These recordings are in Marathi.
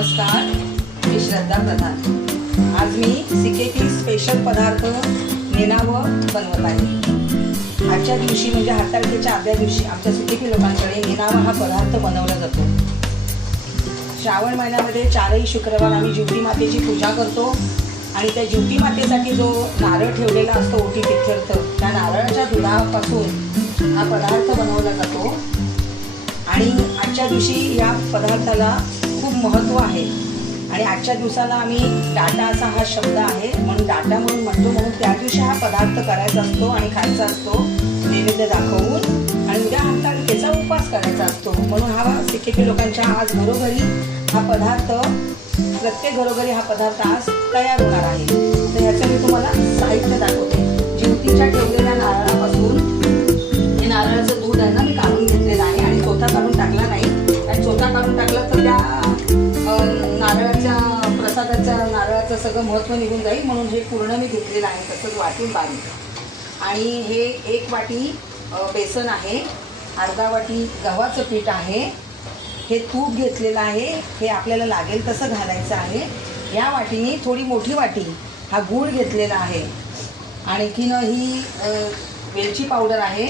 नमस्कार, मी श्रद्धा प्रधान। आज मी सिकेटी स्पेशल पदार्थ नेनावं बनवत आहे। आजच्या दिवशी म्हणजे हरताळकेच्या आदल्या दिवशी आमच्या सिकेटी लोकांकडे नेनावा हा पदार्थ बनवला जातो। श्रावण महिन्यामध्ये 4ही शुक्रवार आम्ही जिवती मातेची पूजा करतो आणि त्या जिवती मातेसाठी जो नारळ ठेवलेला असतो ओटी पिठ्यर्थ, त्या नारळाच्या दुधापासून हा पदार्थ बनवला जातो। आणि आजच्या दिवशी या पदार्थाला खूप महत्त्व आहे आणि आजच्या दिवसाला आम्ही डाटा असा हा शब्द आहे म्हणून डाटा म्हणून म्हणतो, म्हणून त्या दिवशी हा पदार्थ करायचा असतो आणि खायचा असतो नैवेद्य दाखवून, आणि उद्या हरताळकेचा उपवास करायचा असतो। म्हणून हा सिकेटी लोकांच्या आज घरोघरी हा पदार्थ, प्रत्येक घरोघरी हा पदार्थ आज तयार होणार आहे। तर ह्याचं मी तुम्हाला साहित्य दाखवते। जिवतीच्या ठेवलेल्या नारळापासून हे नारळाचं दूध आहे ना, मी काढून घेतलेलं आहे आणि चोथा काढून टाकला नाही, आणि चोथा काढून टाकला तर त्या नारळाच्या प्रसादाच्या नारळाचं सगळं महत्त्व निघून जाईल, म्हणून हे पूर्ण मी घेतलेलं आहे तसंच वाटून बारीक। आणि हे 1 वाटी बेसन आहे, अर्धा वाटी गव्हाचं पीठ आहे, हे तूप घेतलेलं आहे, हे आपल्याला लागेल तसं घालायचं आहे। या वाटीने थोडी मोठी वाटी हा गूळ घेतलेला आहे, आणखीन ही वेलची पावडर आहे,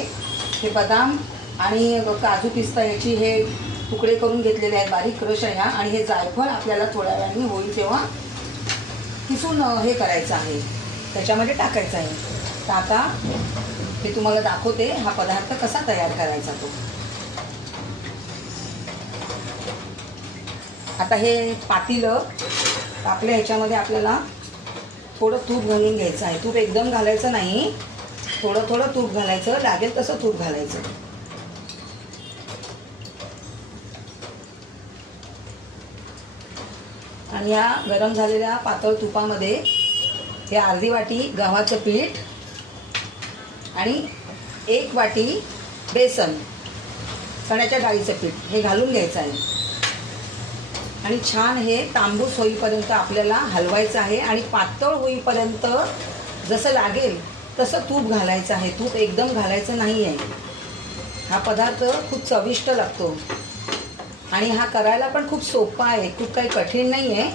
हे बदाम आणि काजू पिस्ता याची हे तुकडे करून घेतलेले आहेत, बारीक क्रश आहे हा, आणि हे जायफळ आपल्याला थोड्या वेळाने होईल तेव्हा किसून हे करायचं आहे, त्याच्यामध्ये टाकायचं आहे। तर आता मी तुम्हाला दाखवते हा पदार्थ कसा तयार करायचा तो। आता हे पातेलं आपल्या ह्याच्यामध्ये आपल्याला थोडं तूप घालून घ्यायचं आहे। तूप एकदम घालायचं नाही, थोडं थोडं तूप घालायचं, लागेल तसं तूप घालायचं। आणि या गरम झालेल्या पातळ तुपामध्ये हे अर्धी वाटी गव्हाचं पीठ आणि 1 वाटी बेसन, चण्याच्या डाळीचं पीठ हे घालून घ्यायचं आहे आणि छान हे तांबूस होईपर्यंत आपल्याला हलवायचं आहे आणि पातळ होईपर्यंत जसं लागेल तसं तूप घालायचं आहे, तूप एकदम घालायचं नाही आहे। हा पदार्थ खूप चविष्ट लागतो आणि हा करायला पण खूप सोपा आहे, खूप काही कठीण नाही आहे।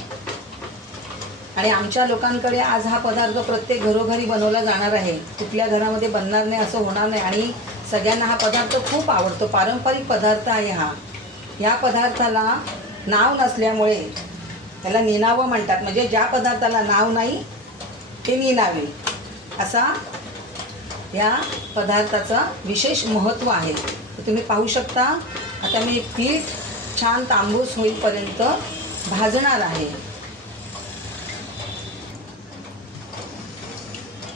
आणि आमच्या लोकांकडे आज हा पदार्थ प्रत्येक घरोघरी बनवला जाणार आहे, कुठल्या घरामध्ये बनणार नाही असं होणार नाही, आणि सगळ्यांना हा पदार्थ खूप आवडतो। पारंपरिक पदार्थ आहे हा। ह्या पदार्थाला नाव नसल्यामुळे त्याला नेनावं म्हणतात, म्हणजे ज्या पदार्थाला नाव नाही ते नेनावे, असा या पदार्थाचा विशेष महत्त्व आहे। तुम्ही पाहू शकता आता मी पीठ छान तांबूस होईपर्यंत भाजणार आहे।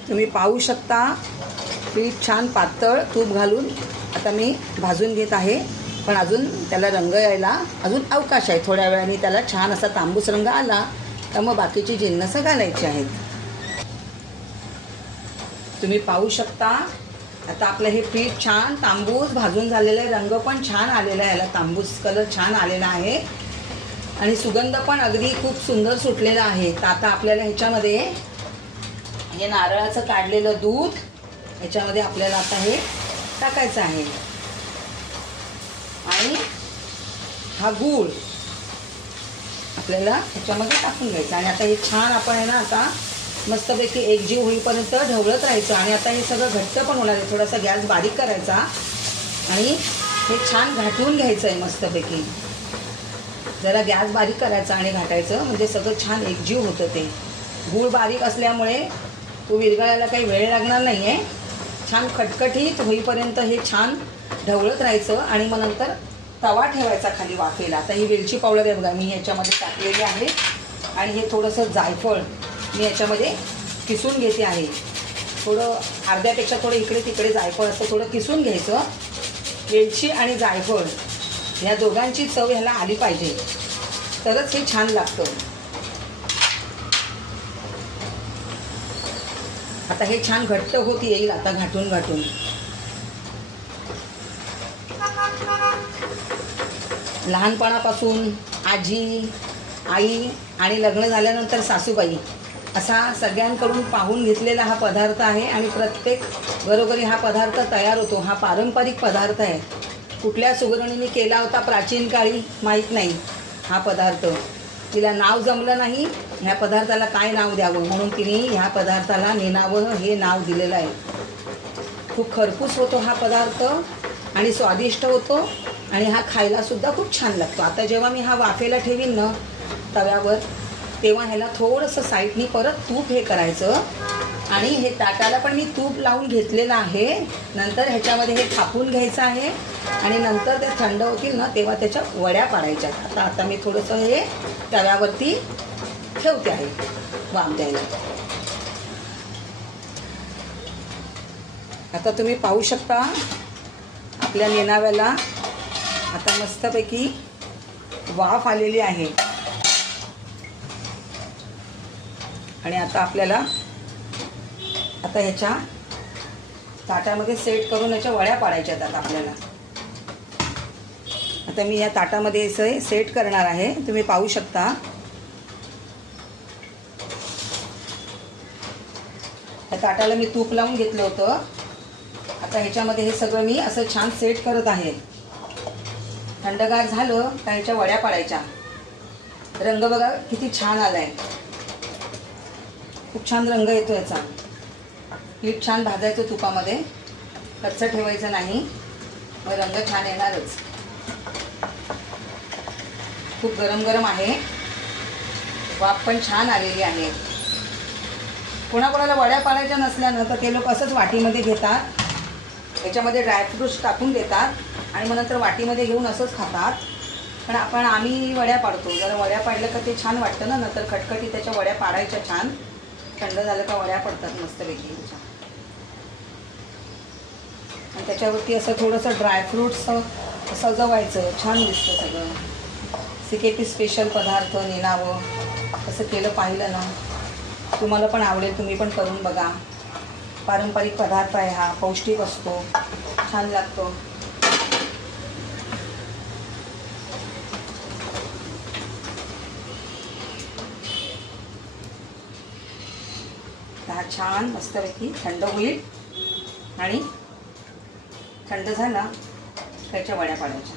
तुम्ही पाहू शकता पीठ छान पातळ तूप घालून आता मी भाजून घेत आहे, पण अजून त्याला रंग यायला अजून अवकाश आहे। थोड्या वेळाने त्याला छान असा तांबूस रंग आला तर मग बाकीची जिन्नस घालायची आहेत। तुम्ही पाहू शकता आता आपलं हे पीठ छान तांबूस भाजून झालेलं आहे, रंग पण छान आलेला आहे, याला तांबूस कलर छान आलेला आहे आणि सुगंध पण अगदी खूप सुंदर सुटलेला आहे। तर आता आपल्याला ह्याच्यामध्ये हे नारळाचं काढलेलं दूध ह्याच्यामध्ये आपल्याला आता हे टाकायचं आहे आणि हा गूळ आपल्याला ह्याच्यामध्ये टाकून घ्यायचा आणि आता हे छान आपण आहे ना आता मस्तपैकी एकजीव होईपर्यंत ढवळत राहायचं। आणि आता हे सगळं घट्ट पण होणार आहे, थोडासा गॅस बारीक करायचा आणि हे छान घाटून घ्यायचं आहे मस्तपैकी। जरा गॅस बारीक करायचा आणि घाटायचं, म्हणजे सगळं छान एकजीव होतं। ते गूळ बारीक असल्यामुळे तो विरघळायला काही वेळ लागणार नाही आहे, छान खटखटीत होईपर्यंत हे छान ढवळत राहायचं आणि मग नंतर तवा ठेवायचा खाली वाफेला। आता ही वेलची पावडर आहे बघा, मी ह्याच्यामध्ये टाकलेली आहे आणि हे थोडंसं जायफळ मी याच्यामध्ये किसून घेते आहे, थोडं अर्ध्यापेक्षा थोडं इकडे तिकडे जायफळ असं थोडं किसून घ्यायचं। वेलची आणि जायफळ ह्या दोघांची चव ह्याला आली पाहिजे तरच हे छान लागतं। आता हे छान घट्ट होत येईल आता घाटून घाटून। लहानपणापासून आजी, आई आणि लग्न झाल्यानंतर सासूबाई असा सगळ्यांकडून पाहून घेतलेला हा पदार्थ आहे आणि प्रत्येक घरोघरी हा पदार्थ तयार होतो। हा पारंपरिक पदार्थ आहे, कुठल्या सुगरणीने केला होता प्राचीन काळी माहीत नाही हा पदार्थ, तिला नाव जमलं नाही ह्या पदार्थाला काय नाव द्यावं, म्हणून तिने ह्या पदार्थाला नेनावं हे नाव दिलेलं आहे. खूप खरपूस होतो हा पदार्थ आणि स्वादिष्ट होतो आणि हा खायलासुद्धा खूप छान लागतो. आता जेव्हा मी हा वाफेला ठेवीन ना तव्यावर, तेव्हा ह्याला थोडंसं साईडनी परत तूप हे करायचं आणि हे ताटाला पण मी तूप लावून घेतलेलं आहे. नंतर ह्याच्यामध्ये हे थापून घ्यायचं आहे आणि नंतर ते थंड होतील ना तेव्हा त्याच्या वड्या पाडायच्या. आता मी थोडंसं हे तव्यावरती ठेवते आहे वाफ द्यायला. आता तुम्ही पाहू शकता आपल्या नेनाव्याला आता मस्तपैकी वाफ आलेली आहे. आणि आता आपल्याला आता ह्याच्या ताटामध्ये सेट करून ह्याच्या वड्या पाडायच्या आहेत. आपल्याला आता मी या ताटामध्ये असं सेट करणार आहे. तुम्ही पाहू शकता या ताटाला मी तूप लावून घेतलं होतं. आता ह्याच्यामध्ये हे सगळं मी असं छान सेट करत आहे. थंडगार झालं का ह्याच्या वड्या पाडायच्या. रंग बघा किती छान आला आहे, खूप छान रंग येतो याचा. पीठ छान भाजायचं तुपामध्ये, कच्चं ठेवायचं नाही, मग रंग छान येणारच. खूप गरम गरम आहे, वाफ पण छान आलेली आहे. कोणाकोणाला वड्या पाडायच्या नसल्यानं तर ते लोक असंच वाटीमध्ये घेतात, याच्यामध्ये ड्रायफ्रूट्स टाकून देतात आणि मग नंतर वाटीमध्ये घेऊन असंच खातात. पण आम्ही वड्या पाडतो. जरा वड्या पाडल्या का ते छान वाटतं ना, नंतर खटखटी त्याच्या वड्या पाडायच्या छान. थंड झालं का वड्या पडतात मस्तपैकी. आणि त्याच्यावरती असं थोडंसं ड्रायफ्रूट्स सजवायचं, छान दिसतं सगळं. CKP स्पेशल पदार्थ नेनावं असं केलं पाहिलं ना तुम्हाला पण आवडेल. तुम्ही पण करून बघा. पारंपरिक पदार्थ आहे हा, पौष्टिक असतो, छान लागतो. हा छान मस्तपैकी थंड होईल आणि थंड झाला त्याच्या वड्या पाडायच्या.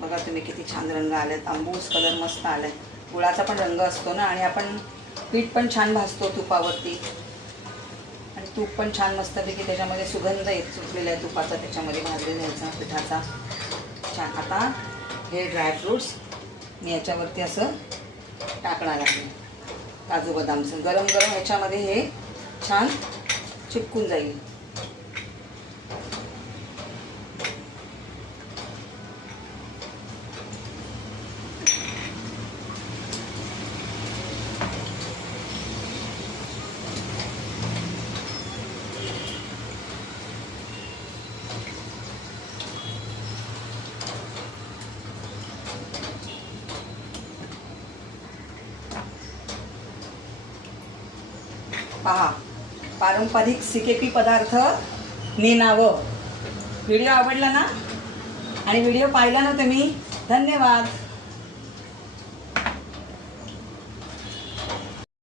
बघा तुम्ही किती छान रंग आले, तांबूस कलर मस्त आलाय. गुळाचा पण रंग असतो ना आणि आपण पीठ पण छान भाजतो तुपावरती आणि तूप पण छान मस्तपैकी त्याच्यामध्ये सुगंध येत सुटलेला आहे तुपाचा, त्याच्यामध्ये भाजलेला ह्याचा पिठाचा छान. आता हे ड्रायफ्रूट्स मी याच्यावरती असं टाकणार आहे, काजू बदामचं. गरम गरम ह्याच्यामध्ये हे छान चिपकून जाईल. पहा पारंपरिक CKP पदार्थ नेनावं. व्हिडिओ आवडला ना आणि व्हिडिओ पाहिला ना तुम्ही, धन्यवाद.